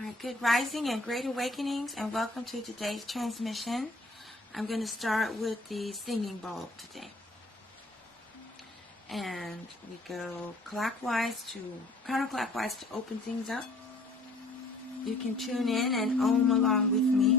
Alright, good rising and great awakenings, and welcome to today's transmission. I'm going to start with the singing bowl today. And we go counterclockwise to open things up. You can tune in and om along with me.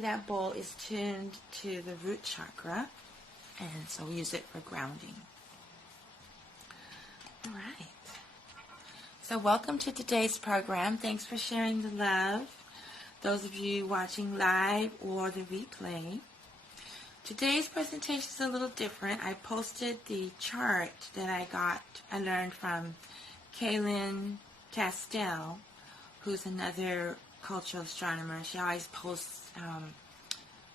That bowl is tuned to the root chakra, and so we use it for grounding. Alright, so welcome to today's program. Thanks for sharing the love, those of you watching live or the replay. Today's presentation is a little different. I posted the chart that I learned from Kaylin Castell, who's another cultural astronomer. She always posts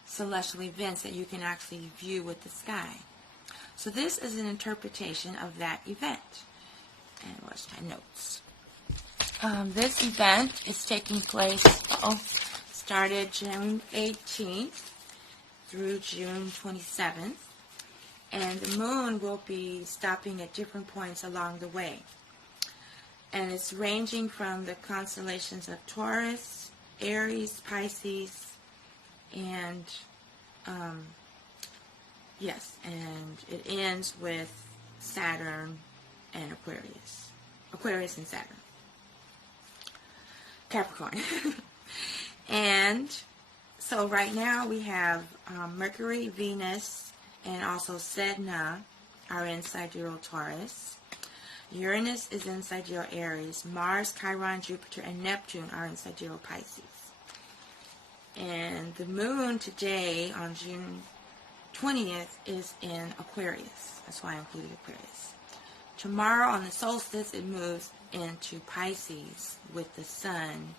celestial events that you can actually view with the sky. So this is an interpretation of that event. And where's my notes? This event is taking place, started June 18th through June 27th. And the moon will be stopping at different points along the way. And it's ranging from the constellations of Taurus, Aries, Pisces, and and it ends with Saturn and Aquarius and Saturn, Capricorn. And so right now we have Mercury, Venus, and also Sedna are in sidereal Taurus. Uranus is in sidereal Aries. Mars, Chiron, Jupiter, and Neptune are in sidereal Pisces. And the moon today on June 20th is in Aquarius. That's why I included Aquarius. Tomorrow on the solstice it moves into Pisces with the sun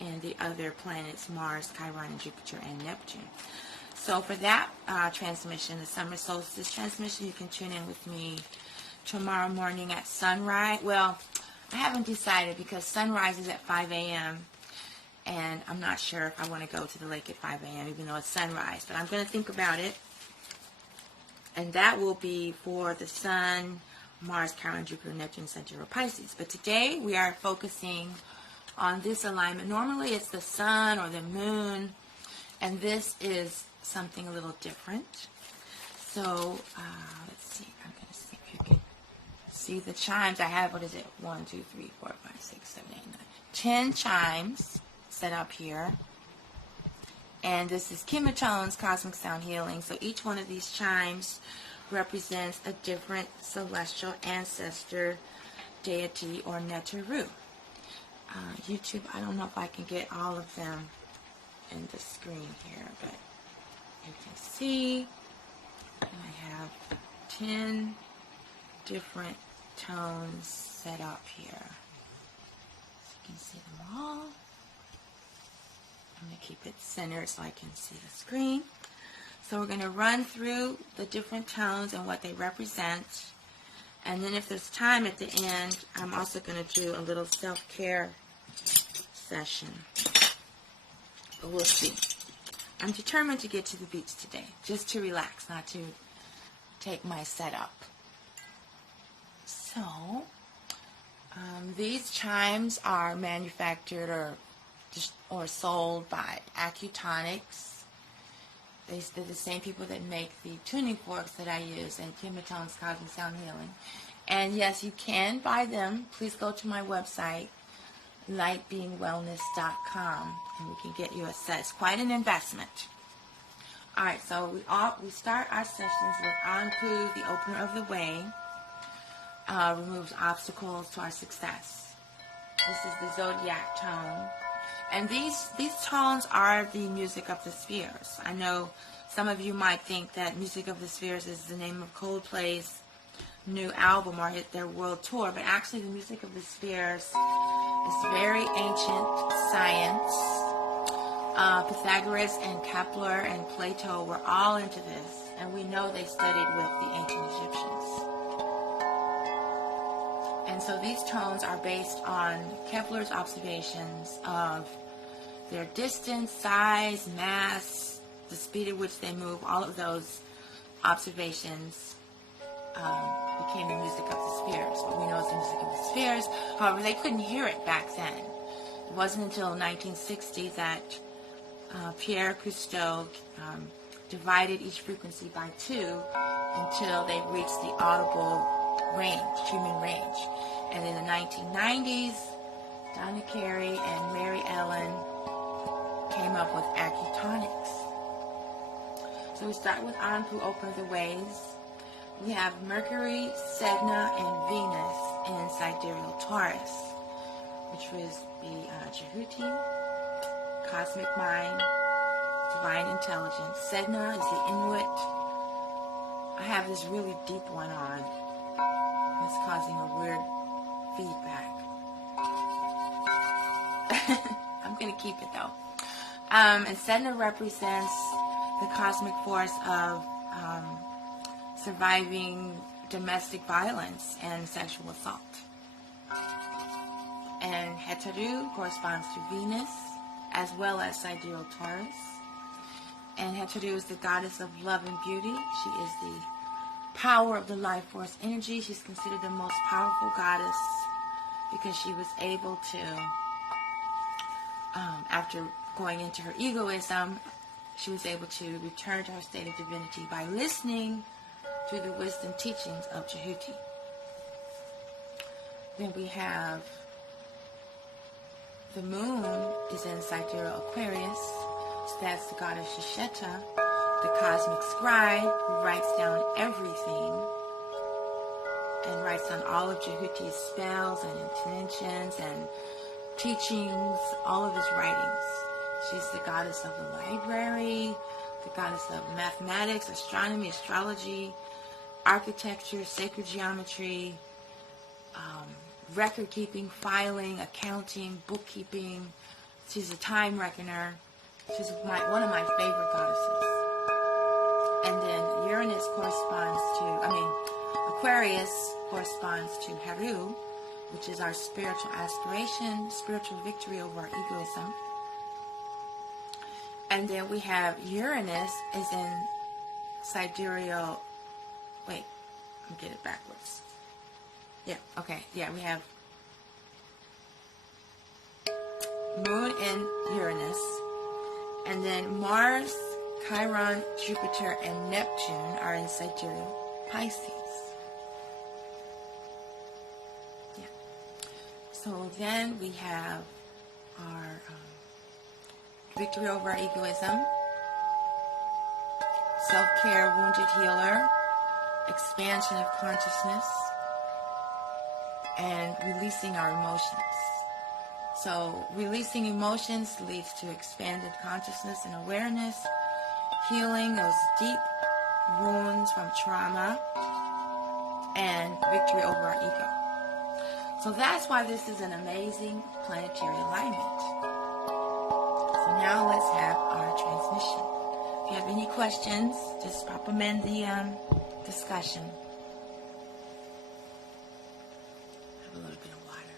and the other planets, Mars, Chiron, and Jupiter, and Neptune. So for that transmission, the summer solstice transmission, you can tune in with me tomorrow morning at sunrise. Well, I haven't decided because sunrise is at 5 a.m. and I'm not sure if I want to go to the lake at 5 a.m. even though it's sunrise. But I'm going to think about it. And that will be for the sun, Mars, Chiron, Jupiter, Neptune, Sagittarius, Pisces. But today we are focusing on this alignment. Normally it's the sun or the moon, and this is something a little different. So let's see. I'm going to see if you can see the chimes. I have, 1, 2, 3, 4, 5, 6, 7, 8, 9, 10 chimes set up here. And this is Chematones, Cosmic Sound Healing. So each one of these chimes represents a different celestial ancestor, deity, or Neteru. YouTube, I don't know if I can get all of them in the screen here, but you can see I have 10 different tones set up here. So you can see them all. I'm going to keep it centered so I can see the screen. So we're going to run through the different tones and what they represent. And then if there's time at the end, I'm also going to do a little self-care session. But we'll see. I'm determined to get to the beach today, just to relax, not to take my setup. So, these chimes are manufactured or sold by Accutonics. They're the same people that make the tuning forks that I use in Timatone's Cosmic Sound Healing. And yes, you can buy them. Please go to my website, lightbeingwellness.com, and we can get you a set. It's quite an investment. Alright, so we start our sessions with Anpu, the opener of the way, removes obstacles to our success. This is the Zodiac Tone. And these tones are the music of the spheres. I know some of you might think that Music of the Spheres is the name of Coldplay's new album or their world tour, but actually the Music of the Spheres is very ancient science. Pythagoras and Kepler and Plato were all into this, and we know they studied with the ancient Egyptians. And so these tones are based on Kepler's observations of their distance, size, mass, the speed at which they move. All of those observations became the music of the spheres. What we know is the music of the spheres. However, they couldn't hear it back then. It wasn't until 1960 that Pierre Cousteau divided each frequency by 2 until they reached the audible range, human range. And in the 1990s, Donna Carey and Mary Ellen came up with Accutonics. So we start with Anpu, Open the Ways. We have Mercury, Sedna, and Venus in sidereal Taurus, which was the Jehuti, Cosmic Mind, Divine Intelligence. Sedna is the Inuit. I have this really deep one on. It's causing a weird feedback. I'm going to keep it though. And Sedna represents the cosmic force of surviving domestic violence and sexual assault. And Heteru corresponds to Venus as well as sidereal Taurus. And Heteru is the goddess of love and beauty. She is the power of the life force energy. She's considered the most powerful goddess because she was able to, after going into her egoism, she was able to return to her state of divinity by listening to the wisdom teachings of Jehuti. Then we have the moon is in sidereal Aquarius, so that's the goddess Shisheta, the cosmic scribe who writes down everything and writes down all of Jehuti's spells and intentions and teachings, all of his writings. She's the goddess of the library, the goddess of mathematics, astronomy, astrology, architecture, sacred geometry, record keeping, filing, accounting, bookkeeping. She's a time reckoner. She's one of my favorite goddesses. And then Uranus corresponds to, Aquarius corresponds to Heru, which is our spiritual aspiration, spiritual victory over our egoism. And then we have Uranus is in sidereal, wait, let me get it backwards. Yeah, okay, yeah, we have Moon in Uranus, and then Mars, Chiron, Jupiter, and Neptune are in sidereal Pisces. Yeah. So then we have our victory over our egoism, self-care, wounded healer, expansion of consciousness, and releasing our emotions. So releasing emotions leads to expanded consciousness and awareness, healing those deep wounds from trauma, and victory over our ego. So that's why this is an amazing planetary alignment. So now let's have our transmission. If you have any questions, just pop them in the discussion. Have a little bit of water.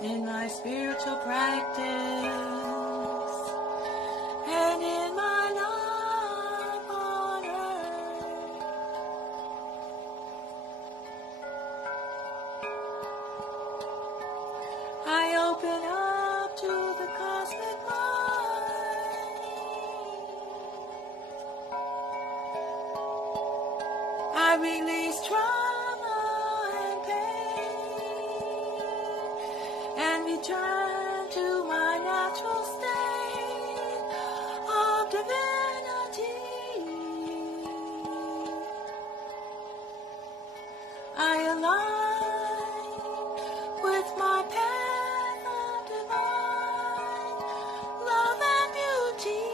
In my spiritual practice and in my life on earth, I open up to the cosmic mind. I release trauma and pain and return to my natural state of divinity. I align with my path of divine love and beauty.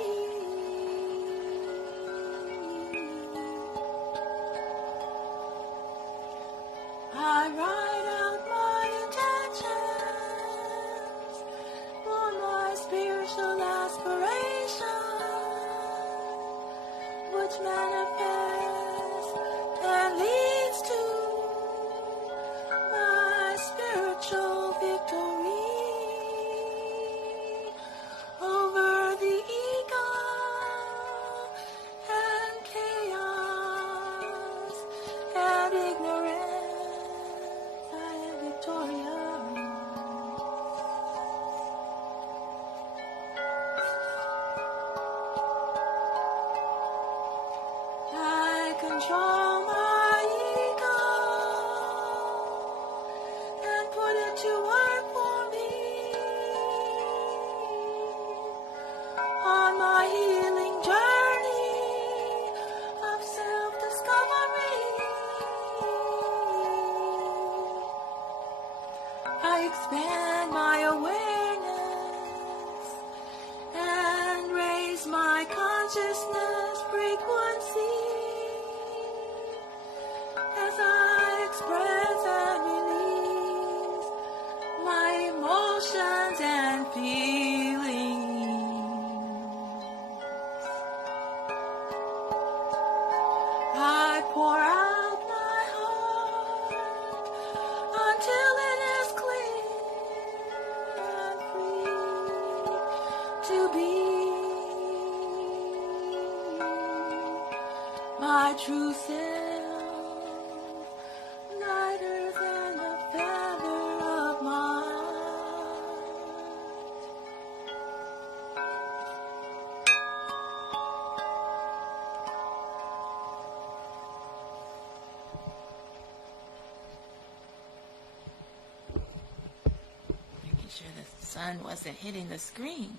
I write out my intentions for my spiritual aspiration, which manifests and leads to my spiritual victory over the ego and chaos and ignorance. I am victorious. I control my ego and put it to work for pour out my heart until it is clear and free to be my true self, lighter than a feather of mine. Making sure the sun wasn't hitting the screen.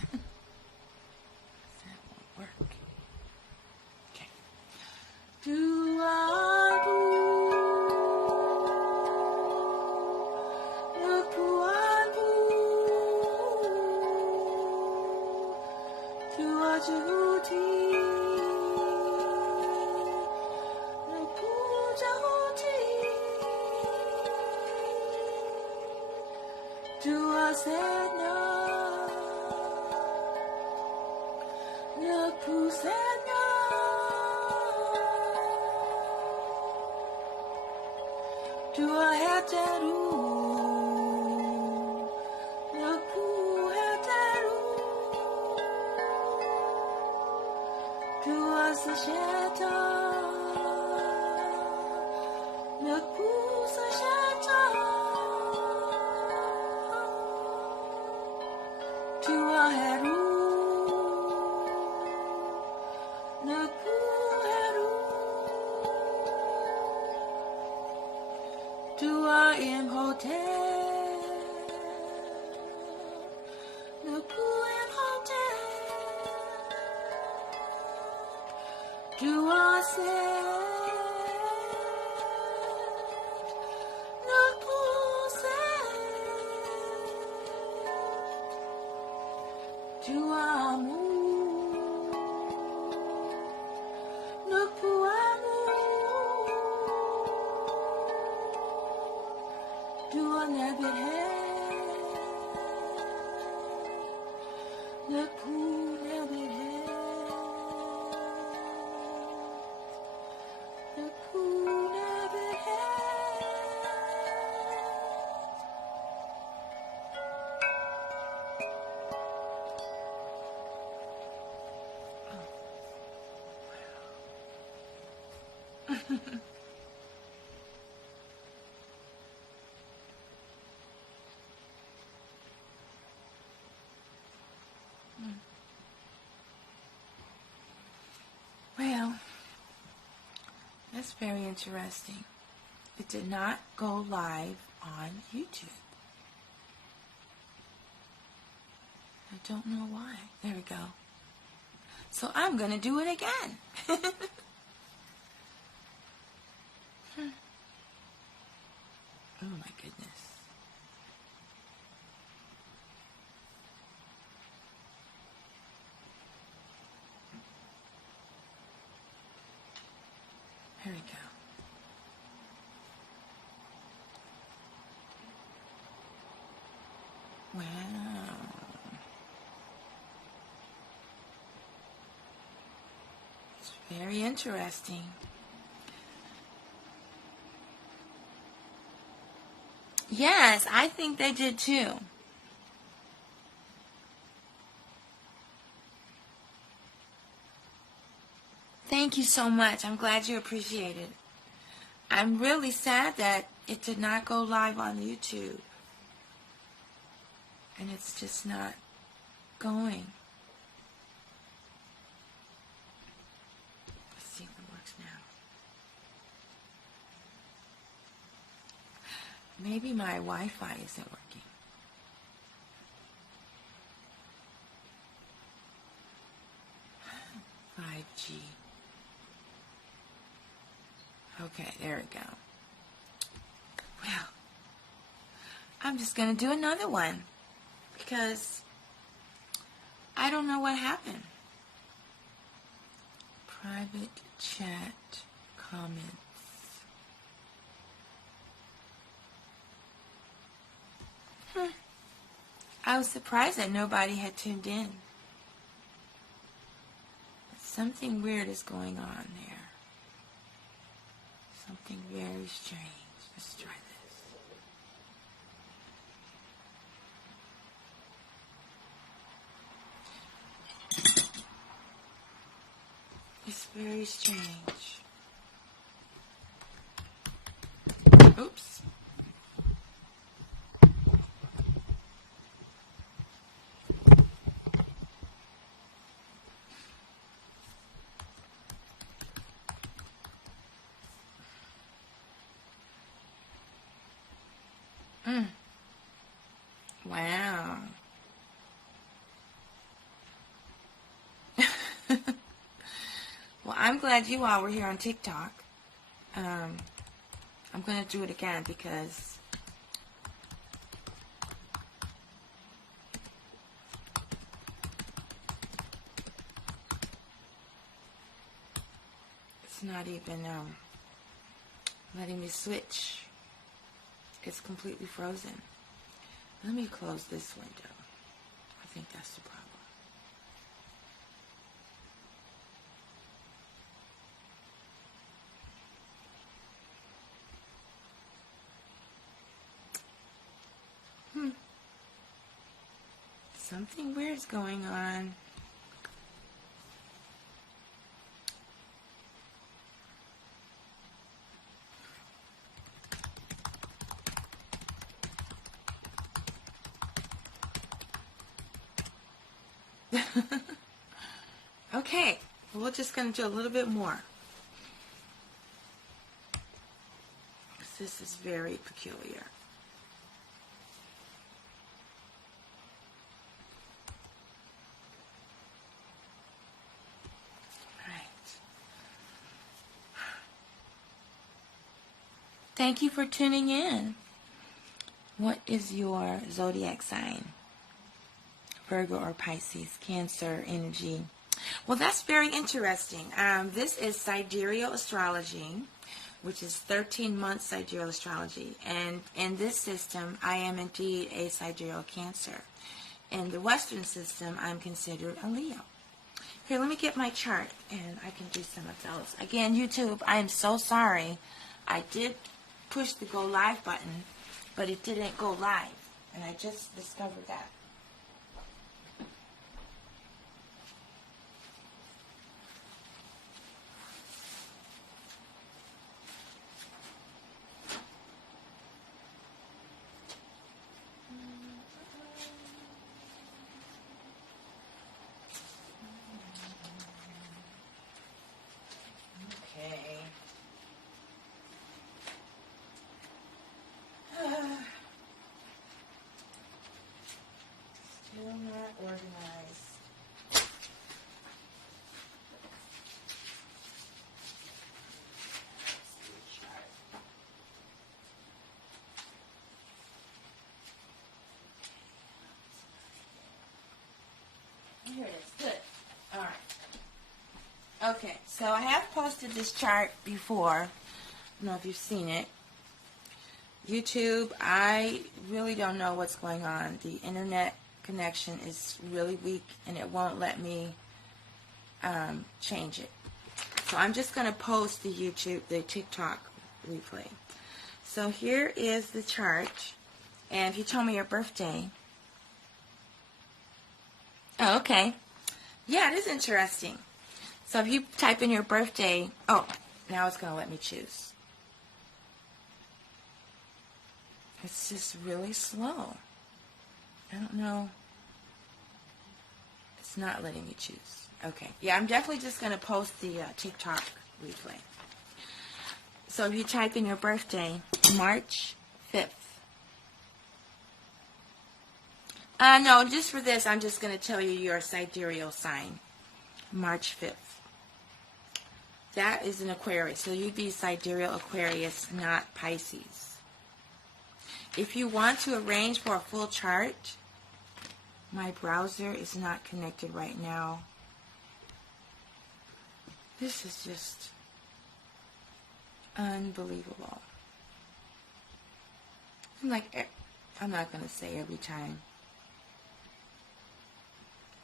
That won't work. Okay. Sedna, Sedna, to a hetaru, hetaru, to a sasheta, sasheta. To a heru, naku heru, to a imhotep, naku imhotep, to a set, naku set. To amu, naku amu, to a nebit head, naku nebit head, naku nebit head. Well, that's very interesting. It did not go live on YouTube. I don't know why. There we go. So I'm going to do it again. Oh my goodness. There we go. Wow. It's very interesting. Yes, I think they did too. Thank you so much. I'm glad you appreciate it. I'm really sad that it did not go live on YouTube. And it's just not going. Let's see if it works now. Maybe my Wi-Fi isn't working. .5G. Okay, there we go. Well, I'm just going to do another one because I don't know what happened. Private chat comments. I was surprised that nobody had tuned in. Something weird is going on there. Something very strange. Let's try this. It's very strange. Oops. Wow. Well, I'm glad you all were here on TikTok. I'm going to do it again because it's not even letting me switch. It's completely frozen. Let me close this window. I think that's the problem. Something weird's going on. Okay, well, we're just going to do a little bit more. This is very peculiar. Thank you for tuning in. What is your zodiac sign? Virgo or Pisces, Cancer energy. Well, that's very interesting. This is sidereal astrology, which is 13-month sidereal astrology. And in this system, I am indeed a sidereal Cancer. In the Western system, I'm considered a Leo. Here, let me get my chart, and I can do some of those. Again, YouTube, I am so sorry. I did push the go live button, but it didn't go live, and I just discovered that. Still not organized. Here it is. Good. All right. Okay, so I have posted this chart before. I don't know if you've seen it. YouTube, I really don't know what's going on. The internet connection is really weak, and it won't let me change it. So I'm just going to post the TikTok replay. So here is the chart, and if you tell me your birthday. Oh, okay. Yeah, it is interesting. So if you type in your birthday, oh, now it's going to let me choose. It's just really slow. I don't know. It's not letting me choose. Okay. Yeah, I'm definitely just going to post the TikTok replay. So if you type in your birthday, March 5th. No, just for this, I'm just going to tell you your sidereal sign. March 5th. That is an Aquarius. So you'd be sidereal Aquarius, not Pisces. If you want to arrange for a full chart, my browser is not connected right now. This is just unbelievable. I'm not going to say every time,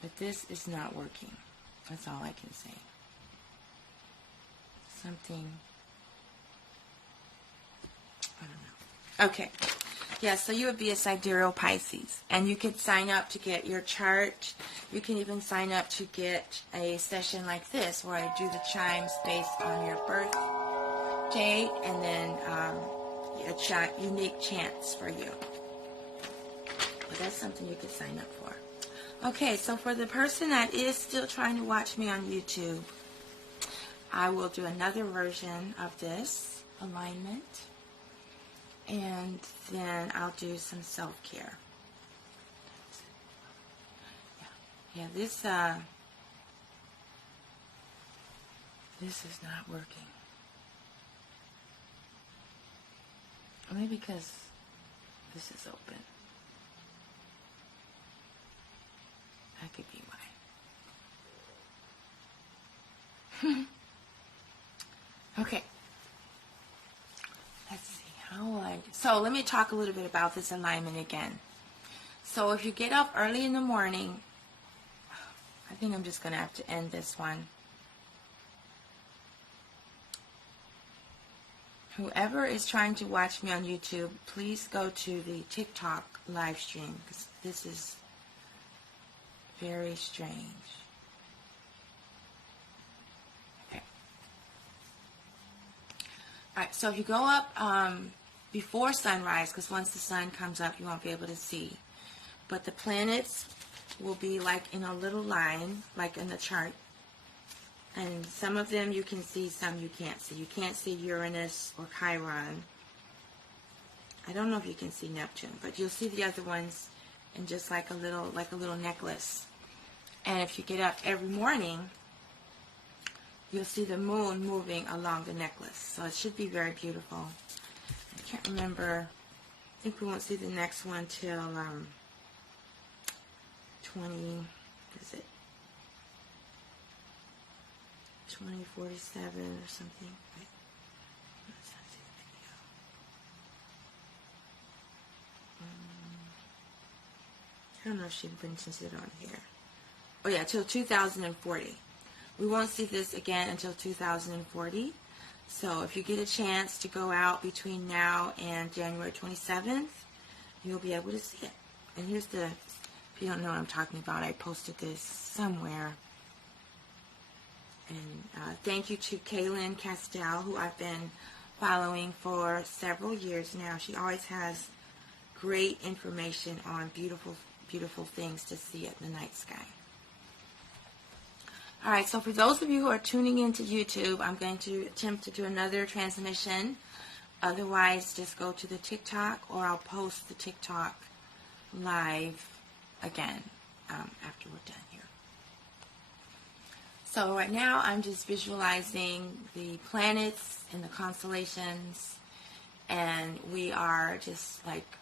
but this is not working. That's all I can say. Something Okay. Yeah, so you would be a sidereal Pisces. And you could sign up to get your chart. You can even sign up to get a session like this where I do the chimes based on your birth date and then a unique chants for you. But that's something you could sign up for. Okay, so for the person that is still trying to watch me on YouTube, I will do another version of this alignment. And then I'll do some self-care. Yeah, this is not working. Maybe because this is open. That could be why. Okay. Let's see. So let me talk a little bit about this alignment again. So if you get up early in the morning, I think I'm just going to have to end this one. Whoever is trying to watch me on YouTube, please go to the TikTok live stream because this is very strange. Okay. Alright, so if you go up before sunrise, because once the sun comes up, you won't be able to see. But the planets will be like in a little line, like in the chart. And some of them you can see, some you can't see. You can't see Uranus or Chiron. I don't know if you can see Neptune, but you'll see the other ones in just like a little necklace. And if you get up every morning, you'll see the moon moving along the necklace. So it should be very beautiful. I can't remember. I think we won't see the next one till 2047 or something. Wait. I don't know if she mentions it on here. Oh yeah, till 2040. We won't see this again until 2040. So if you get a chance to go out between now and January 27th, you'll be able to see it. And here's the, if you don't know what I'm talking about, I posted this somewhere. And thank you to Kaylin Castell, who I've been following for several years now. She always has great information on beautiful, beautiful things to see at the night sky. Alright, so for those of you who are tuning into YouTube, I'm going to attempt to do another transmission. Otherwise, just go to the TikTok, or I'll post the TikTok live again after we're done here. So right now, I'm just visualizing the planets and the constellations, and we are just like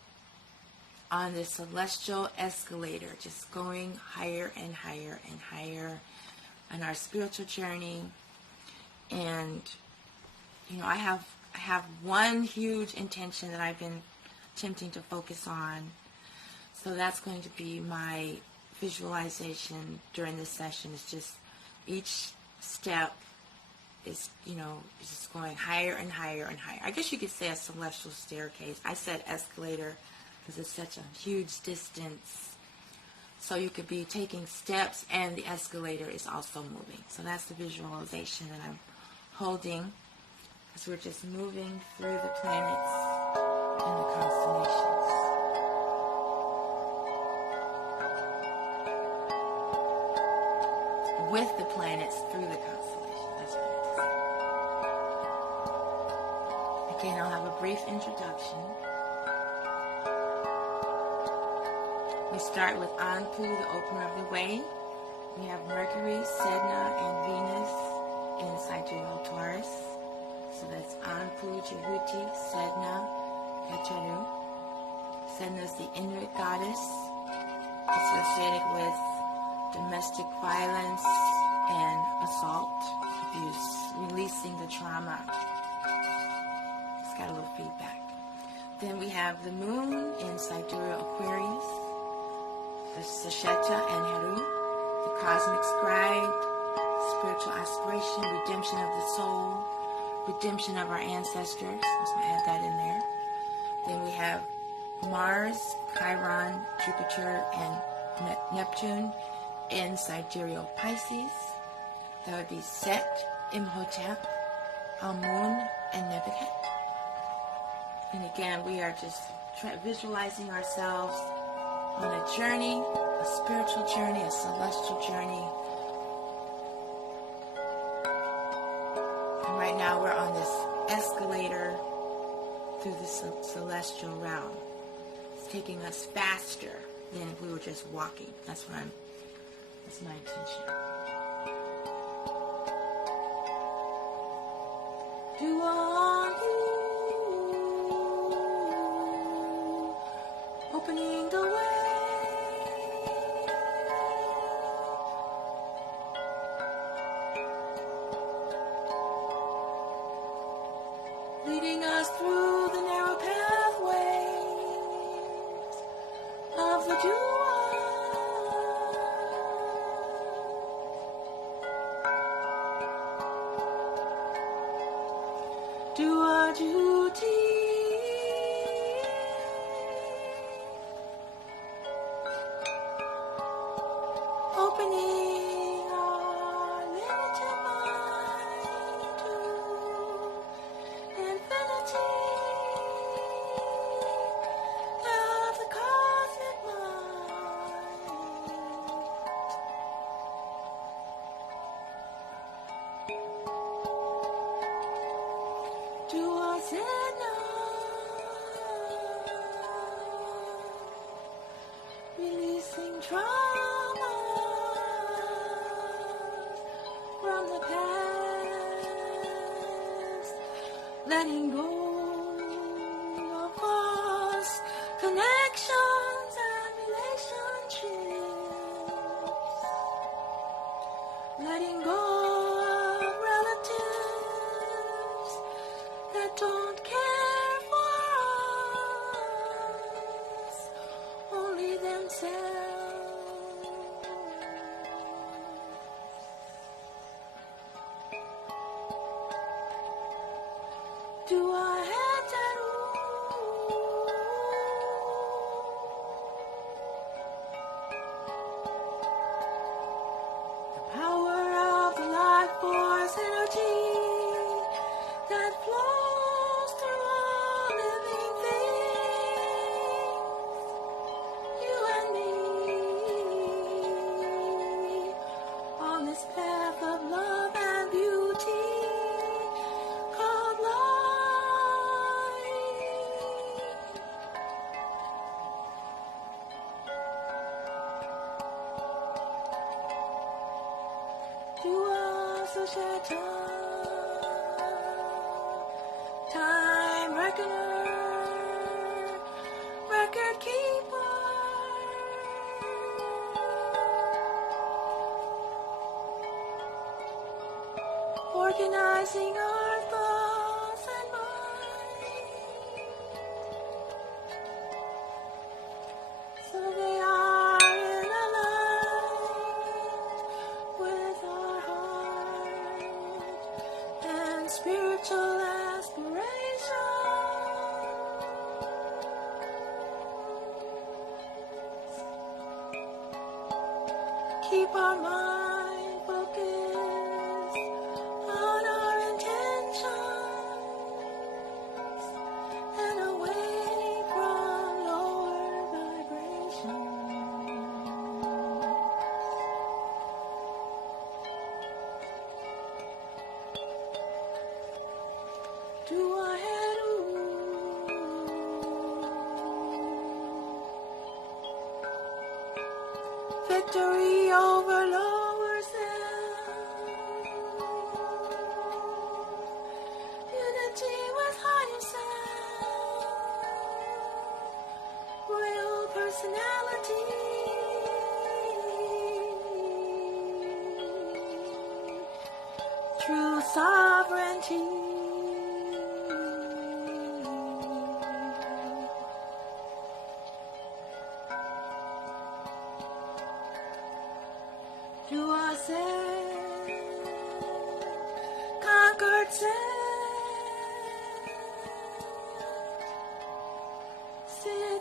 on this celestial escalator, just going higher and higher and higher on our spiritual journey. And you know, I have one huge intention that I've been attempting to focus on. So that's going to be my visualization during this session. It's just each step is, you know, just going higher and higher and higher. I guess you could say a celestial staircase. I said escalator because it's such a huge distance. So you could be taking steps and the escalator is also moving. So that's the visualization that I'm holding, as we're just moving through the planets and the constellations. With the planets through the constellation. That's what it is. Again, I'll have a brief introduction. We start with Anpu, the opener of the way. We have Mercury, Sedna, and Venus in sidereal Taurus. So that's Anpu, Jehuti, Sedna, Heteru. Sedna is the Inuit goddess associated with domestic violence and assault, abuse, releasing the trauma. It's got a little feedback. Then we have the moon in sidereal Aquarius. The Sasheta and Heru, the cosmic scribe, spiritual aspiration, redemption of the soul, redemption of our ancestors. I'm just going to add that in there. Then we have Mars, Chiron, Jupiter, and Neptune in sidereal Pisces. That would be Set, Imhotep, Amun, and Nebuchadnezzar. And again, we are just visualizing ourselves on a journey, a spiritual journey, a celestial journey. And right now we're on this escalator through the celestial realm. It's taking us faster than if we were just walking. That's my intention. Do on you, opening the way, leading us through the narrow pathways of the dual. Do our duty, opening our limited mind to infinity of the cosmic mind. To our Sedna, releasing trauma from the past, letting go of false connections and relationships, letting go of relatives that don't care for us, only themselves. Do our heads and the power of the life force energy that flows through all living things, you and me, on this path of love and beauty called life. Do us a shelter, time reckoner, record keeper, organizing our thoughts and minds so they are in alignment with our heart and spiritual aspirations. Keep our mind focused on our intentions and away from lower vibrations. Do our head victory over lower self, unity with higher self, real personality, true sovereignty. To ourselves, conquered self,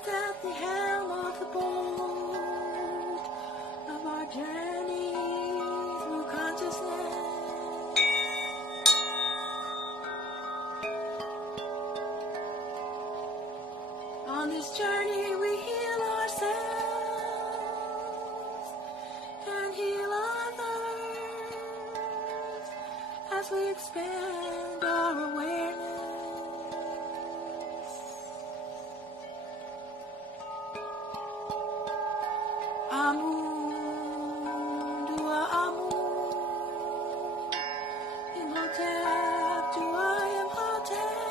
stands at the helm of the boat of our journey through consciousness. On this journey we heal ourselves and heal others as we expand our awareness. Amun, dua amun, Imhotep, dua Imhotep.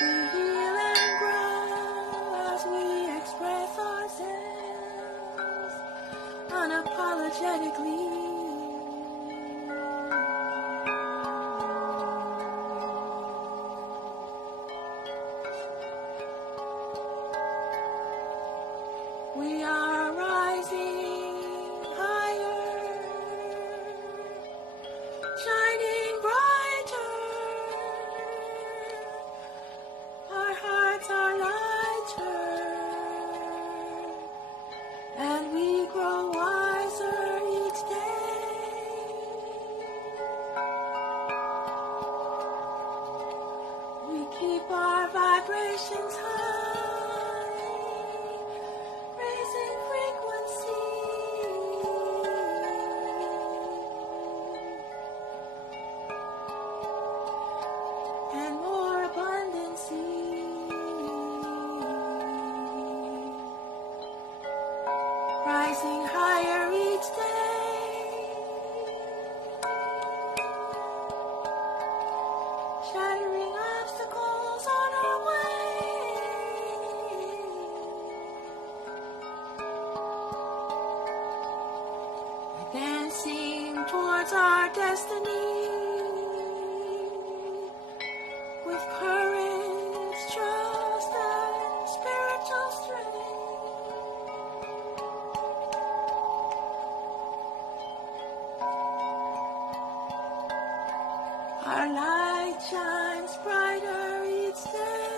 We heal and grow as we express ourselves unapologetically. We are rising higher, shining brighter. Our hearts are lighter, and we grow wiser each day. We keep our vibrations high, raising frequency, and more abundancy. Rising higher each day, shattering obstacles on our way, advancing towards our destiny with courage, trust, and spiritual strength. Our light shines brighter each day,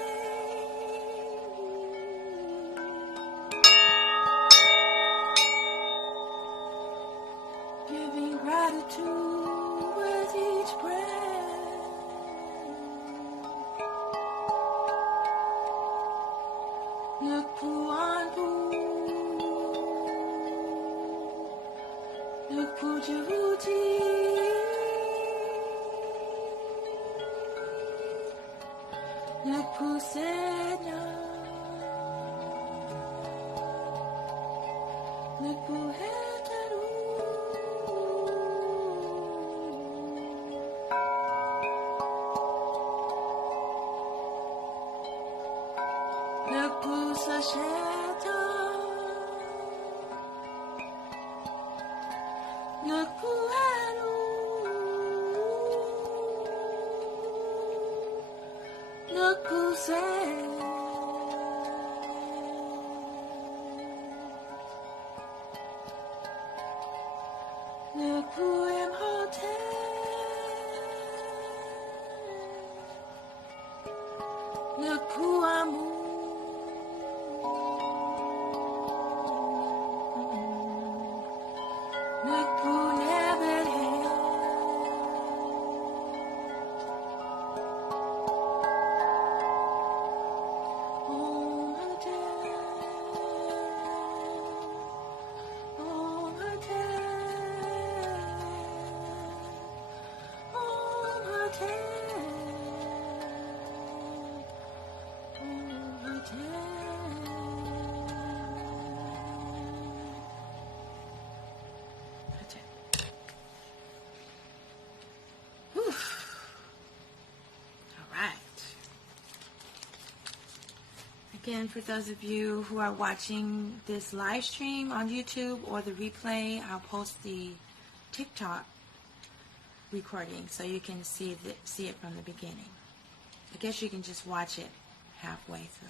giving gratitude with each breath. Nukpu Anpu, Nukpu Jahuti. Nukpu Sedna, Nukpu Hetaru, Nukpu Sasheta, Nukpu Hanu, Nukpu Sen, Nukpu Imhotep, Nukpu Amun, Nukpu Neverhead. Again, for those of you who are watching this live stream on YouTube or the replay, I'll post the TikTok recording so you can see it from the beginning. I guess you can just watch it halfway through.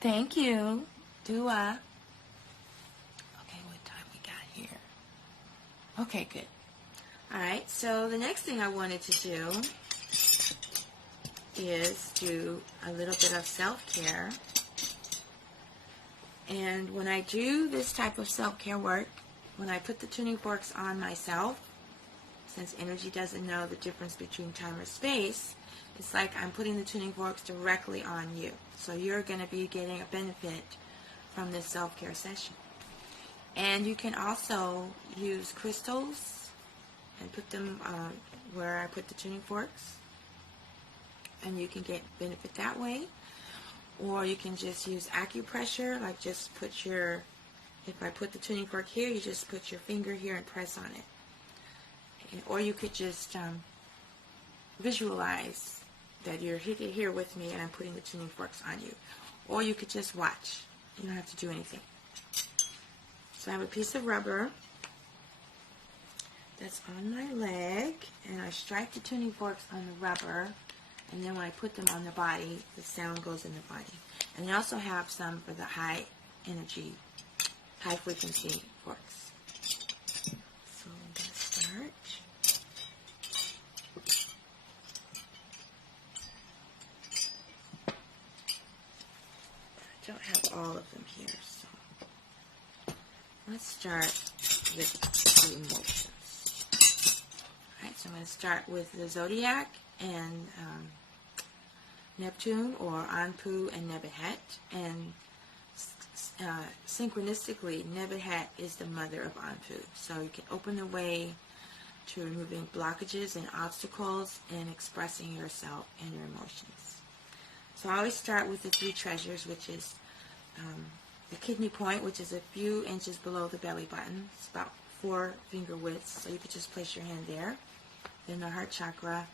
Thank you. Dua. Okay, what time we got here? Okay, good. Alright, so the next thing I wanted to do is do a little bit of self-care. And when I do this type of self-care work, when I put the tuning forks on myself, since energy doesn't know the difference between time or space, it's like I'm putting the tuning forks directly on you. So you're going to be getting a benefit from this self-care session. And you can also use crystals and put them where I put the tuning forks. And you can get benefit that way. Or you can just use acupressure, like just put your, if I put the tuning fork here, you just put your finger here and press on it. Or you could just visualize that you're here with me and I'm putting the tuning forks on you. Or you could just watch. You don't have to do anything. So I have a piece of rubber that's on my leg, and I strike the tuning forks on the rubber, and then when I put them on the body, the sound goes in the body. And I also have some for the high energy, high frequency forks. So I'm going to start. I don't have all of them here, so let's start with the emotions. Alright, so I'm going to start with the Zodiac and Neptune, or Anpu and Nebuchadnezzar. And synchronistically, Nebuchadnezzar is the mother of Anpu. So you can open the way to removing blockages and obstacles and expressing yourself and your emotions. So I always start with the three treasures, which is the kidney point, which is a few inches below the belly button. It's about 4 finger widths, so you could just place your hand there. Then the heart chakra,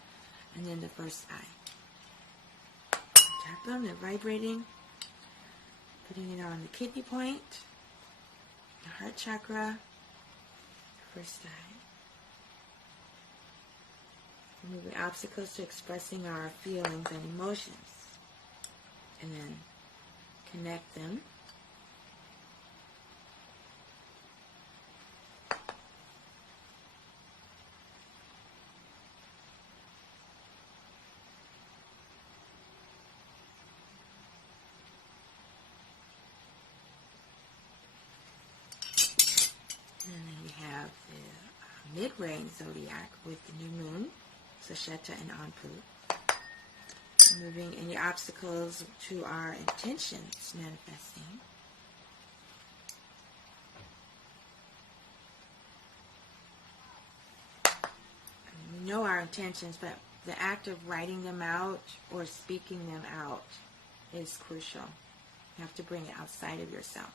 and then the first eye. Tap them, they're vibrating. Putting it on the kidney point, the heart chakra, the first eye. Removing obstacles to expressing our feelings and emotions. And then connect them. And then we have the mid-range zodiac with the new moon, so Sedna and Anpu. Removing any obstacles to our intentions manifesting. And we know our intentions, but the act of writing them out or speaking them out is crucial. You have to bring it outside of yourself.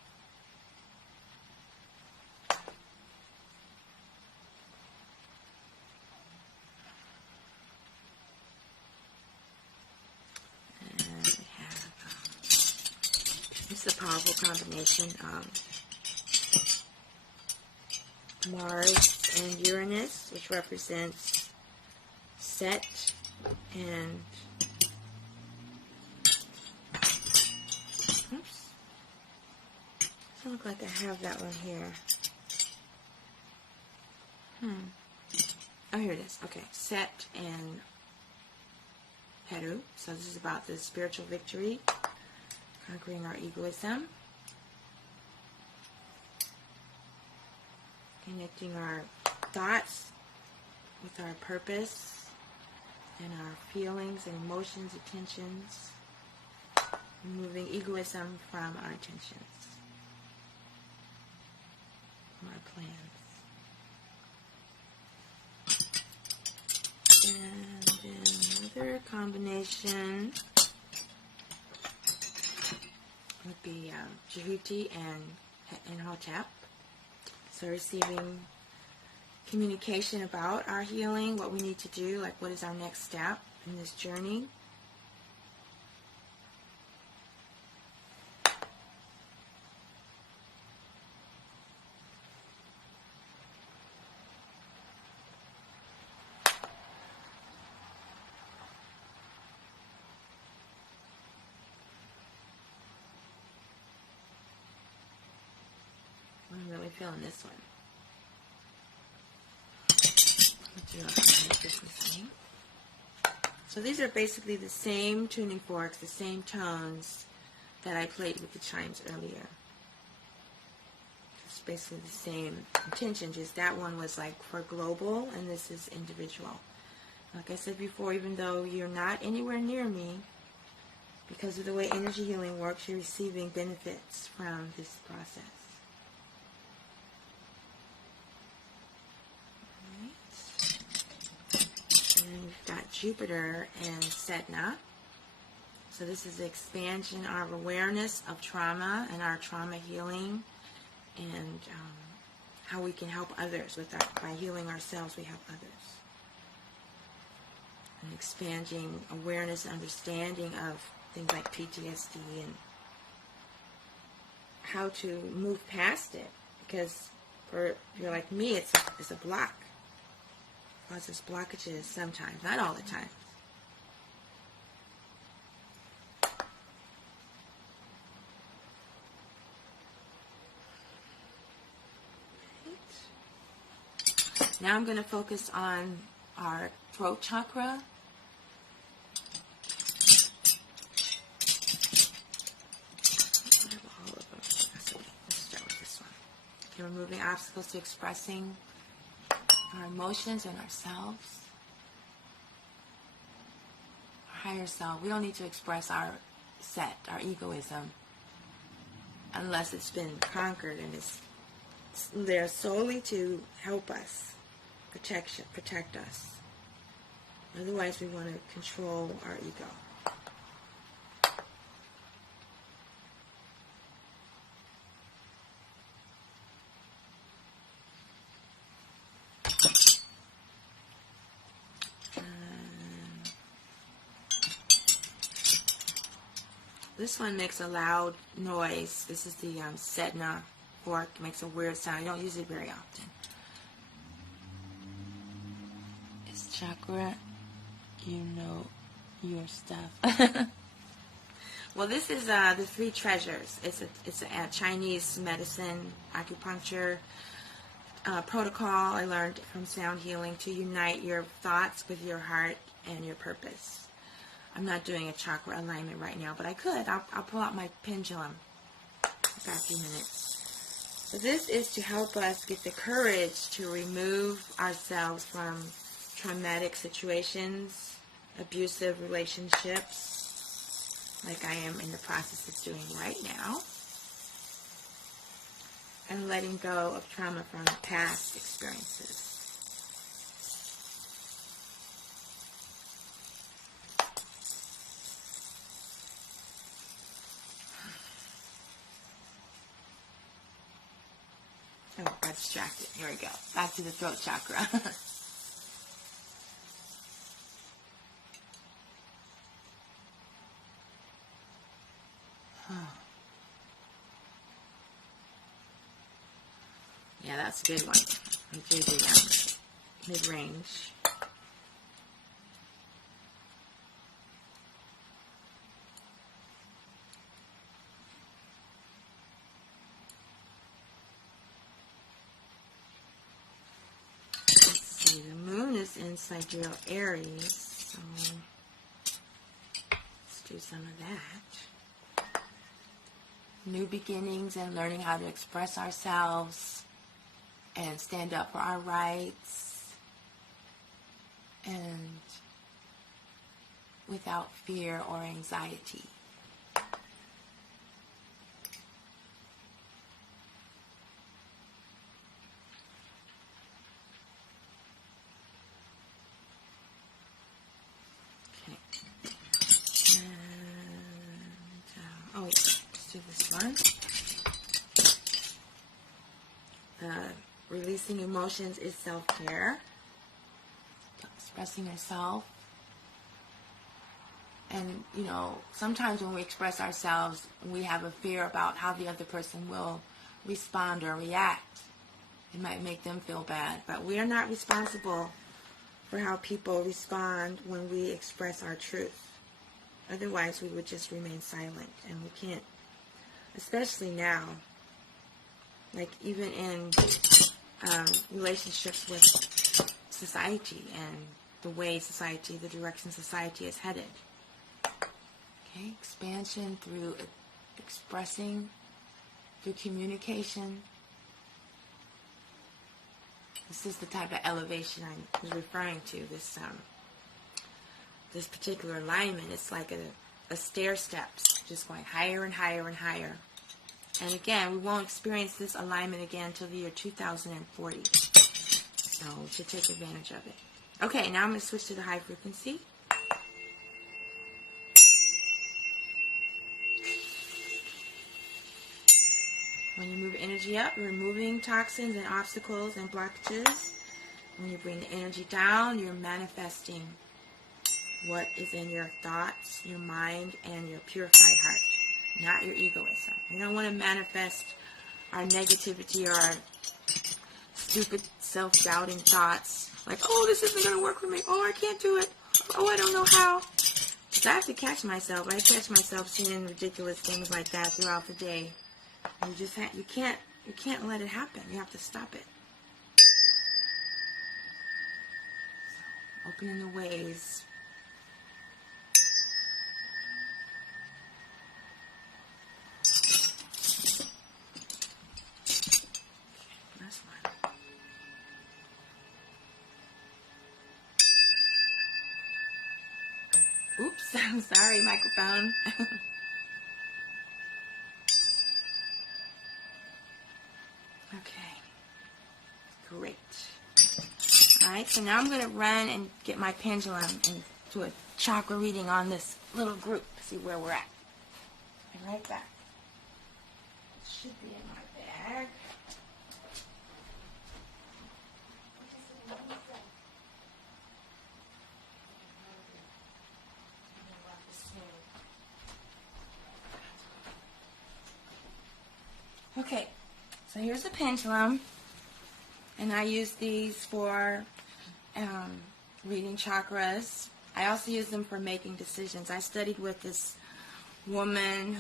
It's a powerful combination of Mars and Uranus, which represents Set and oops. Doesn't look like I have that one here. Oh, here it is. Okay, Set and Heru. So this is about the spiritual victory. Conquering our egoism, connecting our thoughts with our purpose and our feelings and emotions, intentions, removing egoism from our intentions, from our plans. And then another combination would be Jehuti and Hotep. So receiving communication about our healing, what we need to do, like what is our next step in this journey. I'm really feeling this one. So these are basically the same tuning forks, the same tones that I played with the chimes earlier. It's basically the same intention, just that one was like for global and this is individual. Like I said before, even though you're not anywhere near me, because of the way energy healing works, you're receiving benefits from this process. And we've got Jupiter and Sedna. So this is the expansion of awareness of trauma and our trauma healing, and how we can help others by healing ourselves. We help others. And expanding awareness and understanding of things like PTSD and how to move past it. Because for if you're like me, it's a block. It causes blockages sometimes, not all the time. Right. Now I'm going to focus on our throat chakra. Removing obstacles to expressing our emotions and ourselves, our higher self. We don't need to express our egoism, unless it's been conquered and it's there solely to help us, protect us. Otherwise, we want to control our ego. This one makes a loud noise. This is the Sedna fork. It makes a weird sound. I don't use it very often. It's chakra. You know your stuff. Well, this is the three treasures. It's a Chinese medicine acupuncture protocol I learned from sound healing to unite your thoughts with your heart and your purpose. I'm not doing a chakra alignment right now, but I could. I'll pull out my pendulum in about a few minutes. So this is to help us get the courage to remove ourselves from traumatic situations, abusive relationships, like I am in the process of doing right now, and letting go of trauma from past experiences. Oh, got distracted. Here we go. Back to the throat chakra. Yeah, that's a good one. We do the mid-range. Inside your Aries, so let's do some of that. New beginnings and learning how to express ourselves and stand up for our rights, and without fear or anxiety. Releasing emotions is self-care. Expressing yourself. And, sometimes when we express ourselves, we have a fear about how the other person will respond or react. It might make them feel bad. But we are not responsible for how people respond when we express our truth. Otherwise, we would just remain silent. And we can't, especially now, like even in relationships with society and the way society, the direction society is headed. Okay, expansion through expressing, through communication. This is the type of elevation I was referring to. This particular alignment, it's like a stair steps, just going higher and higher and higher. And again, we won't experience this alignment again until the year 2040. So we should take advantage of it. Okay, now I'm going to switch to the high frequency. When you move energy up, you're removing toxins and obstacles and blockages. When you bring the energy down, you're manifesting what is in your thoughts, your mind, and your purified heart, not your egoism. We don't want to manifest our negativity or our stupid self-doubting thoughts, like, oh, this isn't going to work for me, oh, I can't do it, oh, I don't know how. Because I have to catch myself. I catch myself saying ridiculous things like that throughout the day. You just you can't let it happen. You have to stop it. So, opening the ways. That's one. Oops, I'm sorry, microphone. Okay, great. Alright, so now I'm going to run and get my pendulum and do a chakra reading on this little group, see where we're at. Be right back. It should be in my bag. Okay. So here's a pendulum, and I use these for reading chakras. I also use them for making decisions. I studied with this woman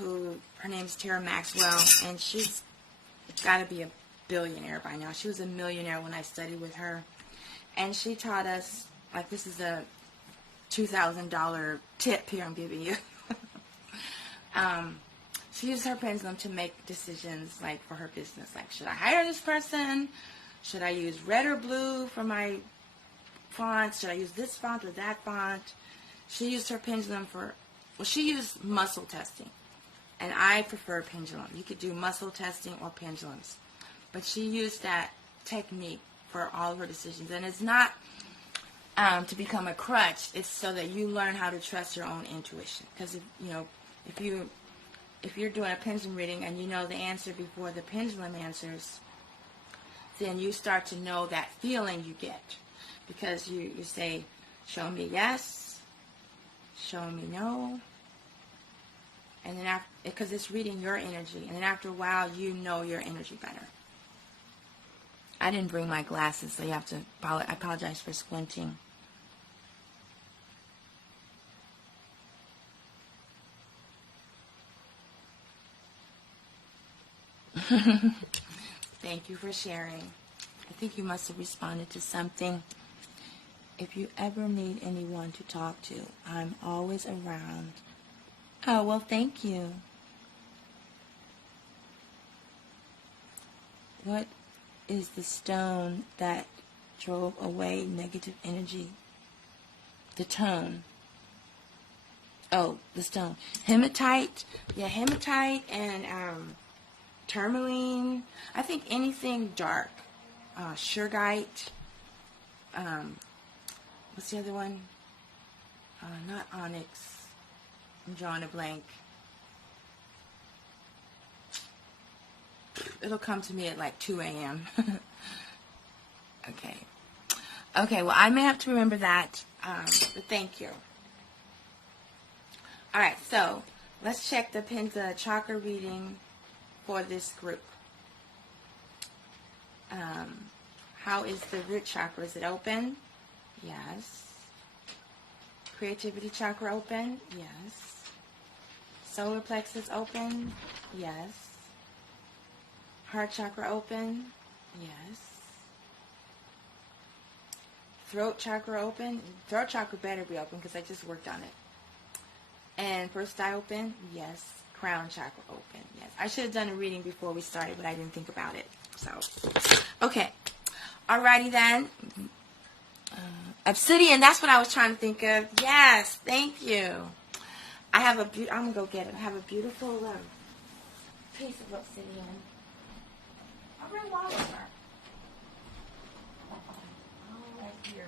her name's Tara Maxwell, and she's got to be a billionaire by now. She was a millionaire when I studied with her, and she taught us, like, this is a $2,000 tip here I'm giving you. She used her pendulum to make decisions, like, for her business. Like, should I hire this person? Should I use red or blue for my fonts? Should I use this font or that font? She used her pendulum she used muscle testing. And I prefer pendulum. You could do muscle testing or pendulums. But she used that technique for all of her decisions. And it's not to become a crutch. It's so that you learn how to trust your own intuition. Because, if you're doing a pendulum reading and you know the answer before the pendulum answers, then you start to know that feeling you get. Because you say, show me yes, show me no. And then because it's reading your energy. And then after a while, you know your energy better. I didn't bring my glasses, so I apologize for squinting. Thank you for sharing. I think you must have responded to something. If you ever need anyone to talk to, I'm always around. Oh, well, thank you. What is the stone that drove away negative energy? The tone. Oh, the stone. Hematite. Yeah, hematite and Tourmaline. I think anything dark. Sugarite. What's the other one? Not onyx. I'm drawing a blank. It'll come to me at like 2 a.m. Okay. Okay, well, I may have to remember that. But thank you. Alright, so let's check the chakra reading for this group. How is the root chakra? Is it open? Yes. Creativity chakra open? Yes. Solar plexus open? Yes. Heart chakra open? Yes. throat chakra open. Throat chakra better be open because I just worked on it. And first eye open, yes. Crown chakra open, yes. I should have done a reading before we started, but I didn't think about it. So, okay. Alrighty then. Obsidian, that's what I was trying to think of. Yes, thank you. I have a I'm going to go get it. I have a beautiful piece of obsidian. I'll bring water. Right here.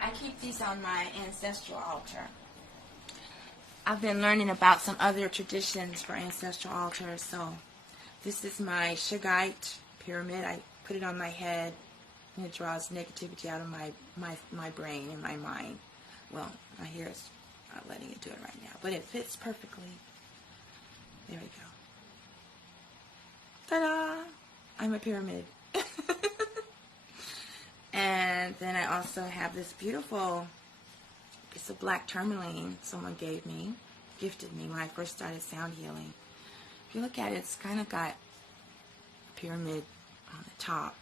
I keep these on my ancestral altar. I've been learning about some other traditions for ancestral altars, so this is my Shagite pyramid. I put it on my head, and it draws negativity out of my brain and my mind. Well, my hair is not letting it do it right now, but it fits perfectly. There we go. Ta-da! I'm a pyramid. And then I also have this beautiful, it's a black tourmaline someone gifted me when I first started sound healing. If you look at it, it's kind of got a pyramid on the top.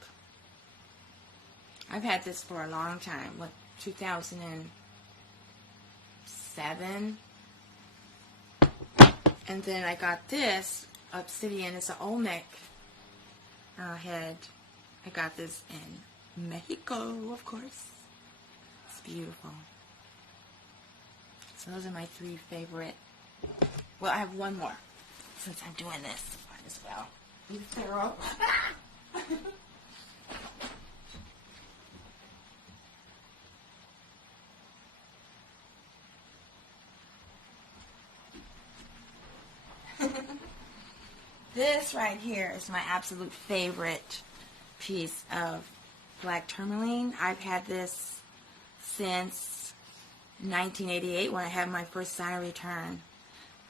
I've had this for a long time, 2007. And then I got this obsidian. It's an Olmec head. I got this in Mexico, of course. It's beautiful. So those are my 3 favorite. Well, I have one more. Since I'm doing this, might as well. You thorough. This right here is my absolute favorite piece of black tourmaline. I've had this since 1988 when I had my first Saturn return.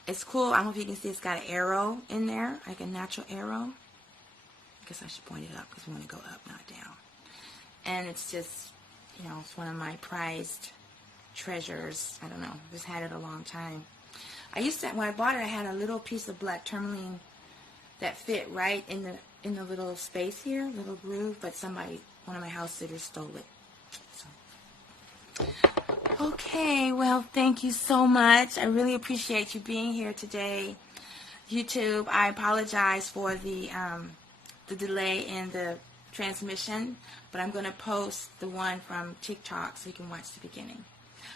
It's cool. I don't know if you can see, it's got an arrow in there, like a natural arrow. I guess I should point it up because we want to go up, not down. And it's just, it's one of my prized treasures. I don't know. I've just had it a long time. When I bought it, I had a little piece of black tourmaline that fit right in the little space here, little groove, but one of my house sitters stole it. So. Okay, well, thank you so much. I really appreciate you being here today. YouTube, I apologize for the delay in the transmission, but I'm going to post the one from TikTok so you can watch the beginning.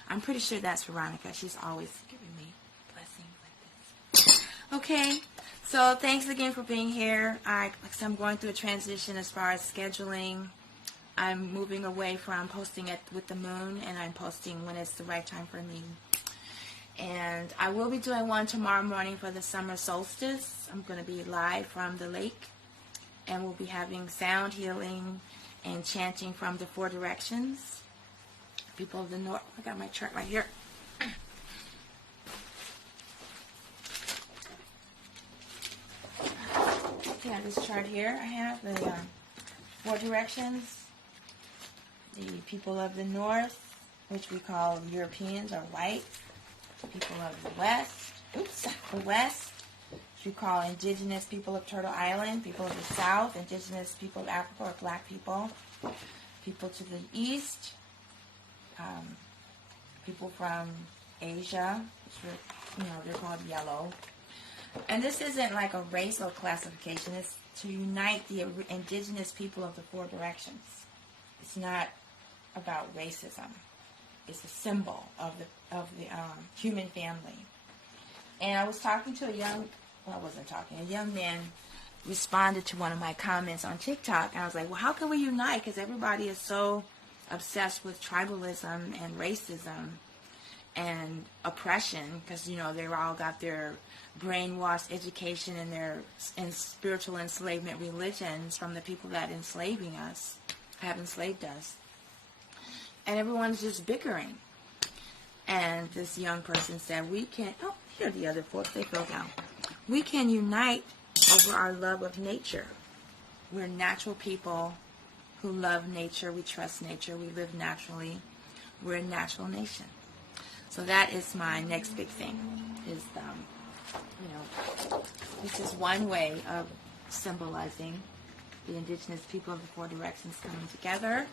I'm pretty sure that's Veronica. She's always giving me blessings like this. Okay, so thanks again for being here. I'm going through a transition as far as scheduling. I'm moving away from posting with the moon, and I'm posting when it's the right time for me. And I will be doing one tomorrow morning for the summer solstice. I'm going to be live from the lake, and we'll be having sound healing and chanting from the 4 directions. People of the north, I got my chart right here. Okay, this chart here, I have the 4 directions. The people of the north, which we call Europeans or white. People of the west, the west, which we call indigenous people of Turtle Island. People of the south, indigenous people of Africa or black people. People to the east, people from Asia, which they're called yellow. And this isn't like a racial classification. It's to unite the indigenous people of the 4 directions. It's not about racism. It's a symbol of the human family. And I was talking to a young man responded to one of my comments on TikTok, and I was like, well, how can we unite? Because everybody is so obsessed with tribalism and racism and oppression, because they've all got their brainwashed education and their spiritual enslavement religions from the people that have enslaved us. And everyone's just bickering. And this young person said, here are the other folks, they fell down. We can unite over our love of nature. We're natural people who love nature. We trust nature. We live naturally. We're a natural nation. So that is my next big thing. This is one way of symbolizing the indigenous people of the four directions coming together.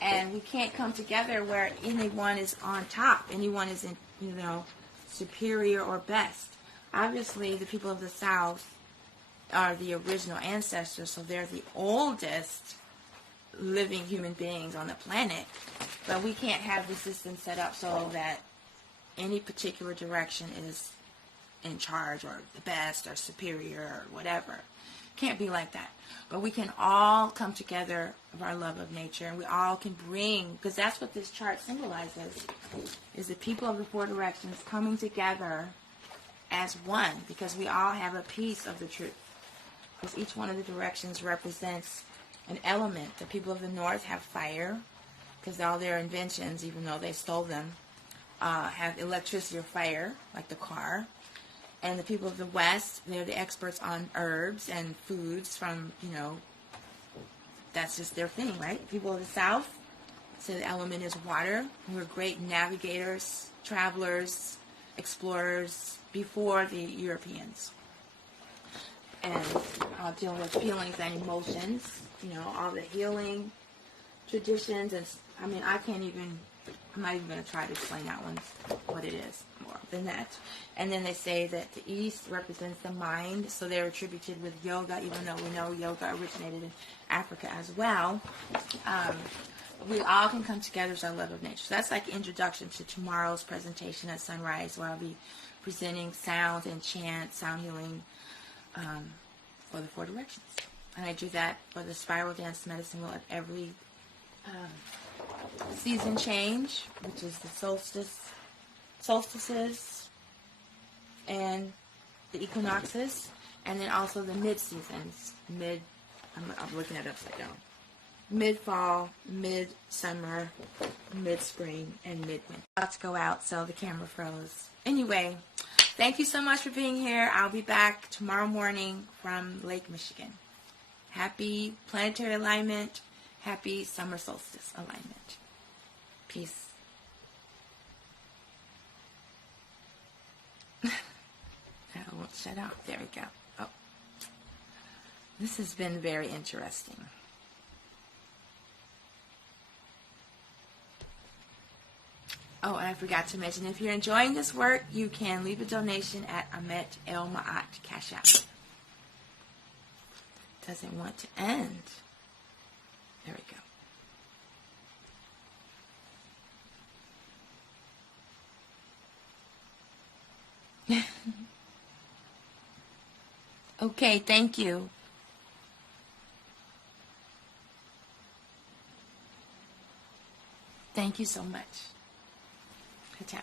And we can't come together where anyone is on top, anyone is, superior or best. Obviously, the people of the South are the original ancestors, so they're the oldest living human beings on the planet. But we can't have the system set up so that any particular direction is in charge or the best or superior or whatever. Can't be like that. But we can all come together of our love of nature, and we all can bring, because that's what this chart symbolizes, is the people of the four directions coming together as one, because we all have a piece of the truth. Because each one of the directions represents an element. The people of the north have fire, because all their inventions, even though they stole them, have electricity or fire, like the car. And the people of the west, they're the experts on herbs and foods from, that's just their thing, right? People of the south, so the element is water. We're great navigators, travelers, explorers before the Europeans. And dealing with feelings and emotions, all the healing traditions. And I'm not even going to try to explain that one, what it is more than that. And then they say that the east represents the mind, so they're attributed with yoga, even though we know yoga originated in Africa as well. We all can come together as our love of nature. So that's like introduction to tomorrow's presentation at sunrise, where I'll be presenting sound and chant, sound healing for the four directions. And I do that for the spiral dance medicine wheel at every season change, which is the solstices and the equinoxes, and then also the mid-seasons, I'm looking at it upside down, mid-fall, mid-summer, mid-spring, and mid-winter. About to go out, so the camera froze. Anyway, thank you so much for being here. I'll be back tomorrow morning from Lake Michigan. Happy planetary alignment. Happy summer solstice alignment. Peace. I won't shut off. There we go. Oh. This has been very interesting. Oh, and I forgot to mention, if you're enjoying this work, you can leave a donation at Amet El Ma'at Cash App. Doesn't want to end. There we go. Okay, thank you. Thank you so much. Good job.